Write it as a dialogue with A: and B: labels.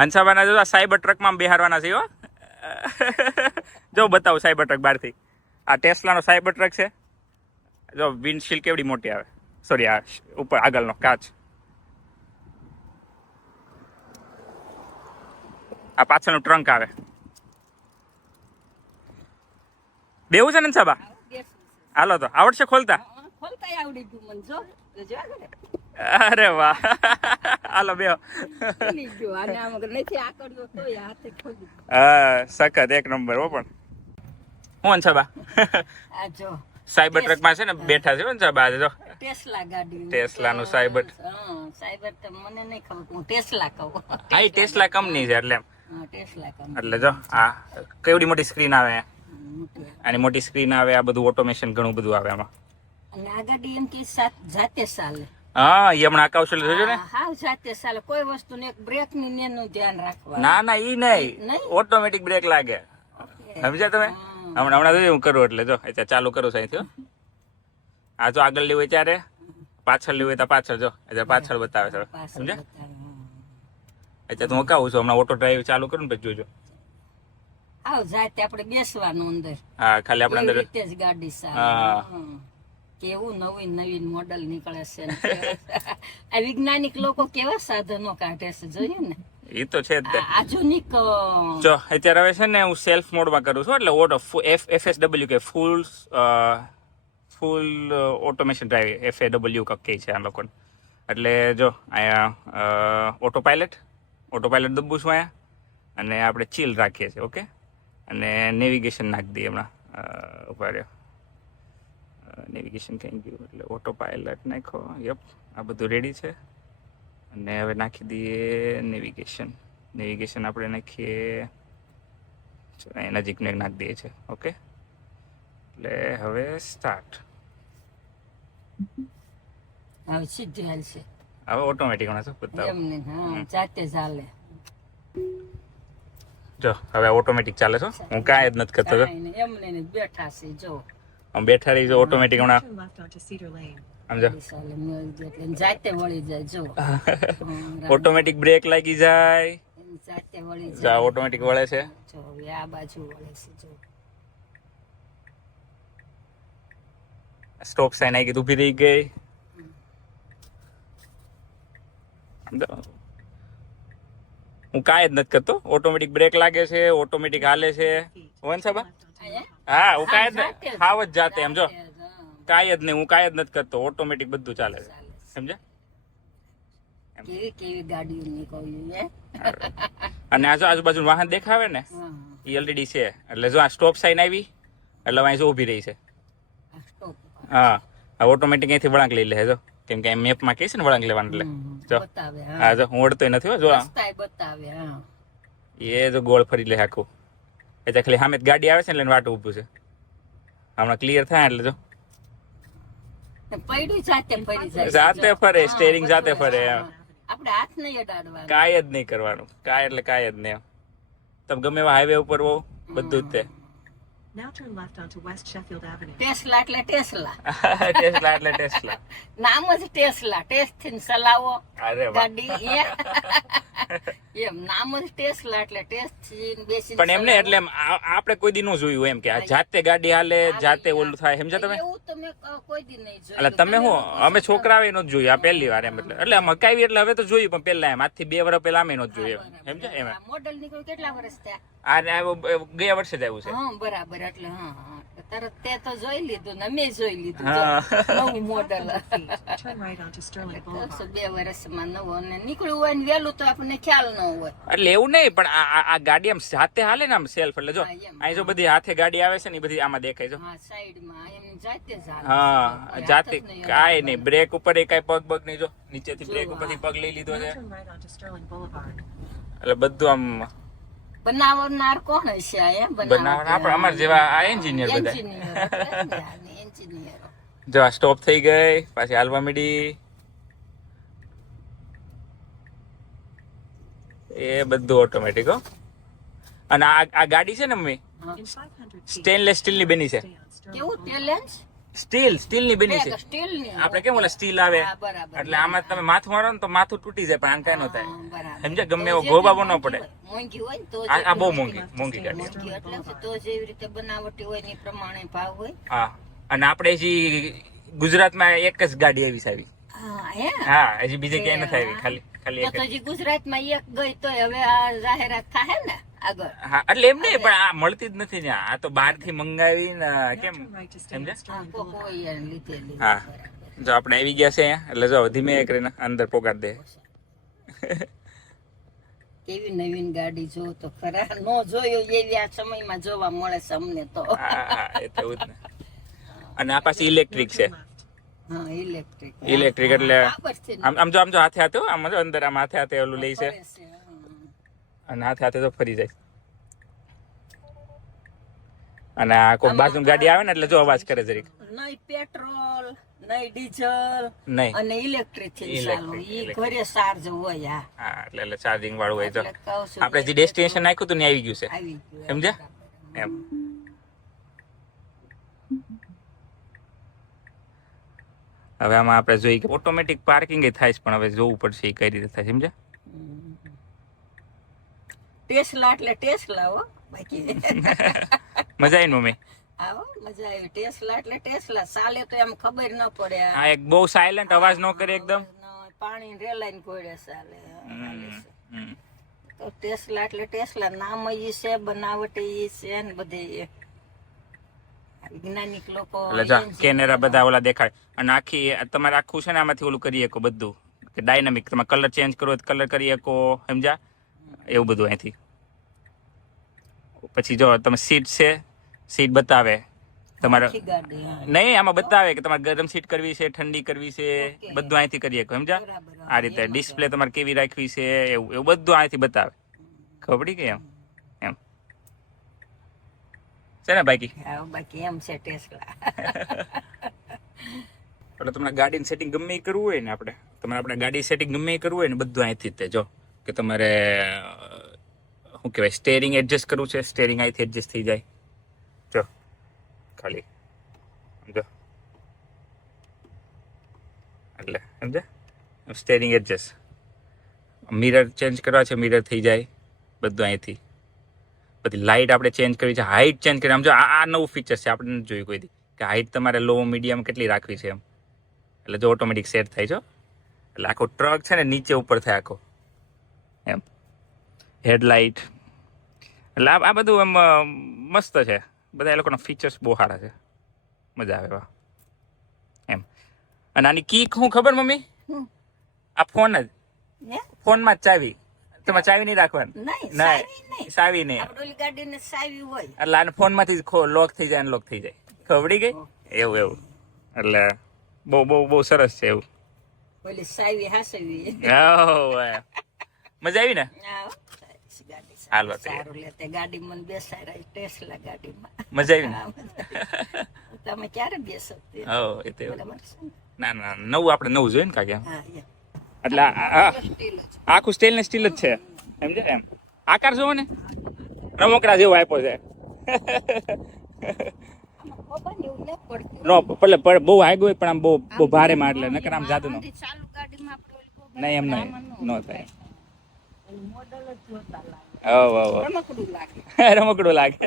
A: હંસાબાના જો સાયબર ટ્રકમાં બિહારવાના છે હો. જો બતાવું સાયબર ટ્રક બહારથી. આ ટેસ્લાનો સાયબર ટ્રક છે. જો વિન્ડશીલ્ડ કેવડી મોટી આવે. સોરી આ ઉપર આગળનો કાચ. આ પાછળનું ટ્રંક આવે. બેવું છે ને સાબા હાલો તો. આવડશે ખોલતા?
B: ખોલતા આવડી ગયું મને જો.
A: અરે વાહ. હાલો, બેહો. સખત, એક નંબર, હો પણ. હું હંસાબા
B: બા?
A: સાયબર ટ્રકમાં છે ને, બેઠા છે હંસાબા બા જો
B: ટેસ્લા ગાડી
A: ટેસ્લાનું સાયબર.
B: સાયબર તો મને નહીં ખબર હું ટેસ્લા કહું
A: હા ટેસ્લા કંપની છે એટલે
B: ટેસ્લા
A: એટલે જો, આ કેવડી મોટી સ્ક્રીન આવે. આની મોટી સ્ક્રીન આવે, આ બધું ઓટોમેશન ઘણું બધું આવે આમાં.
B: આ ગાડી એમ કે જાતે ચાલે
A: હા એ હમણાં કૌશલ્ય જોજો ને?
B: હાવ જાતે ચાલે કોઈ વસ્તુ ને બ્રેકની ને એનું ધ્યાન રાખવા
A: ના ના ઈ નહીં.
B: નહીં?
A: ઓટોમેટિક બ્રેક લાગે. સમજ્યા તમે? હમણાં હમણાં જોયું હું કરું એટલે. જો ચાલુ કરું સાહેબ આ જો આગળ લેવું હોય ત્યારે? પાછળ લેવું હોય તો પાછળ જો. અત્યારે પાછળ બતાવે છે
B: પાછળ
A: સમજ્યા?
B: બતાવે, હા.
A: કહું છું? હમણાં ઓટો ડ્રાઈવ ચાલુ કરું ને પછી જોજો.
B: આવ જાતે આપણે બેસવાનું અંદર.
A: હા ખાલી આપણે અંદર
B: ગાડી
A: હા.
B: કેવું નવીન નવીન મોડલ નીકળે છે ને આ વૈજ્ઞાનિક લોકો કેવા સાધનો કાઢે છે જોયું ને?
A: એ તો છે
B: આધુનિક
A: જો અત્યારે હવે છે ને હું સેલ્ફ મોડમાં કરું છું એટલે auto F F S W કે full full automation drive F A W કક કહે છે આ લોકોને. એટલે જો અહીંયા ઓટો પાયલટ ઓટો પાયલટ દબું છું અહીંયા અને આપણે ચીલ રાખીએ છીએ ઓકે અને નેવિગેશન નાખી દઈએ હમણાં ઊભા રહ્યો. નેવિગેશન કંઈ ગયું એટલે ઓટો પાયલટ નાખો યપ આ બધું રેડી છે. અને હવે નાખી દઈએ નેવિગેશન નેવિગેશન આપણે નાખીએ એના જીકને નાખી દઈએ છે. ઓકે એટલે હવે સ્ટાર્ટ
B: હવે સીધી હાલ છે
A: હવે ઓટોમેટિક હમણાં શું
B: જાતે ચાલે
A: જો હવે ઓટોમેટિક ચાલે છો હું. કાંઈ જ નથી કરતો
B: એમને બેઠા છે જો.
A: આમ બેઠા રહી જો ઓટોમેટિક હમણાં. આમ
B: જાતે વળી જાય જો.
A: ઓટોમેટિક બ્રેક લાગી જાય.
B: જાતે વળી જાય.
A: ઓટોમેટિક વળે છે.
B: જો હવે આ બાજુ વળે છે જો.
A: સ્ટોપ સાઈન આવી ગઈ ઊભી રહી ગઈ. હું કાંઈ જ નથી કરતો. ઓટોમેટિક બ્રેક લાગે છે ઓટોમેટિક હાલે છે. વન સાબા? હા હું કાંઈ જ
B: ખાવ જ.
A: જાતે એમ જો. કાંઈ જ નહીં હું કાંઈ જ નથી કરતો. ઓટોમેટિક બધું ચાલે છે. સમજ્યા?
B: કેવી કેવી ગાડીઓ નીકળી હે?
A: અને આ જો આજુબાજુ વાહન દેખાવે ને એ ઓલરેડી છે. એટલે જો આ સ્ટોપ સાઈન આવી એટલે અહીં જો ઊભી રહી છે. હા. ઓટોમેટિક અહીંથી વળાંક લઈ લે જો. કેમ કે મેપમાં કહે છે ને વળાંક લેવાનું એટલે. જો. હા. જો. હું ઓળતોય નથી હો જો. એ જો ગોળ ફરી લે આખું. એટલે ખાલી સામે ગાડી આવે છે એટલે વાટું ઊભું છે. હમણાં ક્લિયર થાય એટલે જો.
B: જાતે ફરી સ્ટેરિંગ
A: જાતે ફરે.
B: આપણે હાથ નહીં અડાડવાનું.
A: કાંઈ જ નહીં કરવાનું. કાંઈ એટલે કાંઈ જ નહીં. તમે ગમે એવા હાઈવે ઉપર હો બધું જ તે.
C: Now turn left onto West Sheffield Avenue.
B: Tesla એટલે ટેસ્લા
A: ટેસ્લા એટલે ટેસ્લા
B: નામ જ ટેસ્લા ટેસ્ટથી ચલાવો.
A: અરે વાહ.
B: ગાડી એ. એમ નામ જ ટેસ્લા એટલે ટેસ્ટથી બેસી
A: પણ એમને એટલે એમ આપણે કોઈ દી નું જોયું એમ કે આ જાતે ગાડી હાલે જાતે ઓલું થાય. સમજ્યા તમે?
B: એવું તમે કોઈ દી નહીં જોયું.
A: એટલે તમે હું અમે છોકરા આવે નહોતું જોયું આ પહેલી વાર એમ. એટલે એટલે આમ હકાવી એટલે હવે તો જોયું પણ પહેલા એમ આજથી બે વર્ષ પહેલા અમે નહોતું જોયું એમ. સમજ્યા એમ?
B: મોડલ નીકળ્યું કેટલા વર્ષ થયા?
A: આ આ ગયા વર્ષે જ આવ્યું છે.
B: હા બરાબર એટલે હા હા. તરત તે તો જોઈ લીધું ને અમે જોઈ લીધું નવું model
C: Turn right onto Sterling Boulevard.
B: બે વર્ષમાં નવું અને નીકળ્યું હોય ને વહેલું તો આપણને ખ્યાલ ન હોય.
A: એટલે એવું નહીં પણ આ ગાડી આમ જાતે હાલે ને આમ સેલ્ફ એટલે જો અહીં જો બધી હાથે ગાડી આવે છે ને બધી આમાં દેખાય જો
B: હા જાતે કોઈ નહીં
A: બ્રેક ઉપર એ કાંઈ પગ પગ નહીં જો નીચેથી બ્રેક ઉપરથી પગ લઈ લીધો છે. એટલે બધું આમ
B: બનાવનાર કોણ હશે આ?
A: આપણે અમાર જેવા આ એન્જિનિયર બધા.
B: જ આ
A: સ્ટોપ થઈ ગઈ પાછી હાલવા મીડી. એ બધું ઓટોમેટિક હો. અને આ આ ગાડી છે ને મમ્મી?
B: હા.
C: In 500
A: સ્ટેનલેસ સ્ટીલની બની છે.
B: કેવું?
C: Boulevard.
A: સ્ટીલ સ્ટીલની બની છે. આપણે કેમ ઓલા સ્ટીલ આવે? એટલે આમાં તમે માથું મારો ને તો માથું તૂટી જાય પણ આમ કાંઈ ન થાય. સમજે. ગમે એવો ગોબા
B: બનો
A: પડે.
B: હોય- મોંઘી હોય તો
A: આ બહુ મોંઘી મોંઘી ગાડી
B: એટલે તો જેવી રીતે બનાવટી હોય ને એ પ્રમાણે ભાવ હોય.
A: હા. અને આપણે જે ગુજરાતમાં એક જ ગાડી આવી. છે આવી
B: હા
A: હજી બીજે ક્યાંય નથી આવી ખાલી ખાલી
B: ગુજરાતમાં એક ગઈ તો હવે આ જાહેરાત થાય ને?
A: હા એટલે એમ નહીં પણ આ મળતી જ નથી ને. આ તો બહારથી મંગાવી ને કેમ
B: હા
A: જો આપણે આવી ગયા છે અહીંયા એટલે જો ધીમે કરીને અંદર પોકાર દે.
B: કેવી નવીન ગાડી જો તો ખરા નો જોયો એવી આ સમયમાં જોવા મળે છે અમને તો.
A: હા હા એ તો એવું જ ને. અને આ પાછી ઇલેક્ટ્રિક છે.
B: હા ઇલેક્ટ્રિક
A: ઇલેક્ટ્રિક એટલે. આમ આમ જો આમ જો હાથે હાથે આમ જો અંદર આમ હાથે હાથે ઓલું લઈ છે. અને હાથે હાથે તો ફરી જાય. અને આ કોઈ બાજુ ગાડી આવે ને એટલે જો અવાજ કરે જરીક.
B: નહીં પેટ્રોલ નહીં ડીઝલ
A: નહીં
B: અને
A: ઇલેક્ટ્રિકથી
B: ચાલુ. ઈ ઘરે ચાર્જ હોય હા
A: હા એટલે એટલે ચાર્જિંગ વાળું હોય
B: છું
A: આપણે જે ડેસ્ટિનેશન નાખ્યું હતું ને આવી ગયું છે.
B: આવી ગયું
A: સમજ્યા? એમ. હવે આમાં આપણે જોઈએ કે ઓટોમેટિક પાર્કિંગ થાય છે પણ હવે જોવું પડશે એ કઈ રીતે થાય સમજ્યા?
B: ટેસ્લા એટલે ટેસ્લા હો બાકી
A: મજા આવી મમ્મી?
B: આવો મજા આવી ટેસ્લા એટલે ટેસ્લા. ચાલે તો એમ ખબર ન પડે
A: આ. એક બહુ સાયલન્ટ અવાજ ન કરે એકદમ.
B: પાણી રેલાઈને કોડે.
A: હમ.
B: તો ટેસ્લા એટલે ટેસ્લા. નામ ઈ છે બનાવટ ઈ છે ને બધી એ. વૈજ્ઞાનિક લોકો
A: કેનેરા બધા ઓલા દેખાય અને આખી તમારે આખું છે ને આમાંથી ઓલું કરી શકો બધું. કે ડાયનામિક તમે કલર ચેન્જ કરો તો કલર કરી શકો સમજ્યા? એવું બધું અહીંથી. પછી જો તમે સીટ છે સીટ બતાવે. તમારે. નહીં આમાં બતાવે કે તમારે ગરમ સીટ કરવી છે ઠંડી કરવી છે બધું અહીંથી કરી શકો સમજ્યા? આ રીતે ડિસ્પ્લે તમારે કેવી રાખવી છે એવું એવું બધું અહીંથી બતાવે. ખબર પડી કે એમ? એમ. છે ને બાકી?
B: બાકી એમ છે ટેસ્લા
A: એટલે તમને ગાડીની સેટિંગ ગમે એ કરવું હોય ને આપણે? તમારે આપણે ગાડી સેટિંગ ગમે એ કરવું હોય ને બધું અહીંથી જ તે જો. કે તમારે શું કહેવાય સ્ટેરિંગ એડજસ્ટ કરવું છે? સ્ટેરિંગ અહીંથી એડજસ્ટ થઈ જાય. જો, ખાલી. જો એટલે સમજે સ્ટેરિંગ એડજસ્ટ મિરર ચેન્જ કરવા છે મિરર થઈ જાય બધું અહીંથી બધી લાઇટ આપણે ચેન્જ કરવી છે હાઇટ ચેન્જ કરી આમ જો આ નવું ફીચર છે, આપણે નથી જોયું કોઈ કે હાઇટ તમારે લો મીડિયમ કેટલી રાખવી છે એમ. એટલે જો ઓટોમેટિક સેટ થાય છે એટલે આખો ટ્રક છે ને, નીચે ઉપર થાય આખો. હેડલાઇટ. એટલે આ આ બધું એમ મસ્ત છે. બધા એ લોકોના ફીચર્સ બહુ સારા છે. મજા આવે એવા. એમ. અને આની કીક હું ખબર મમ્મી? આ ફોન જ? ફોનમાં જ ચાવી. તમારે ચાવી નહીં રાખવાની?
B: નહીં
A: ચાવી નહીં. એટલે આને ફોનમાંથી જ લોક થઈ જાય લોક થઈ જાય. ખવડી ગઈ? એવું એવું. એટલે બહુ બહુ બહુ સરસ છે એવું. મજા આવી ને. હાલ
B: તે ગાડી મને બેસાડ્યા ટેસ્લા ગાડીમાં.
A: મજા આવી ને?
B: તમે ક્યારે બેસો?
A: હો એ તો
B: ના?
A: ના નવું આપણે નવું જોઈએ ને કાકે. એટલે. આખું સ્ટીલ ને સ્ટીલ જ છે. એમ છે એમ? આકાર જોવો ને. રમકડા જેવો આપ્યો છે.
B: ને
A: એટલે બહુ હાઈગ હોય પણ આમ બહુ બહુ ભારે માં એટલે નકર આમ જાદુ નો. નહીં એમ નહીં નો થાય.
B: મોડલ જ જોતા લાગે.
A: હવ હવ
B: રમકડું લાગે.
A: રમકડું લાગે.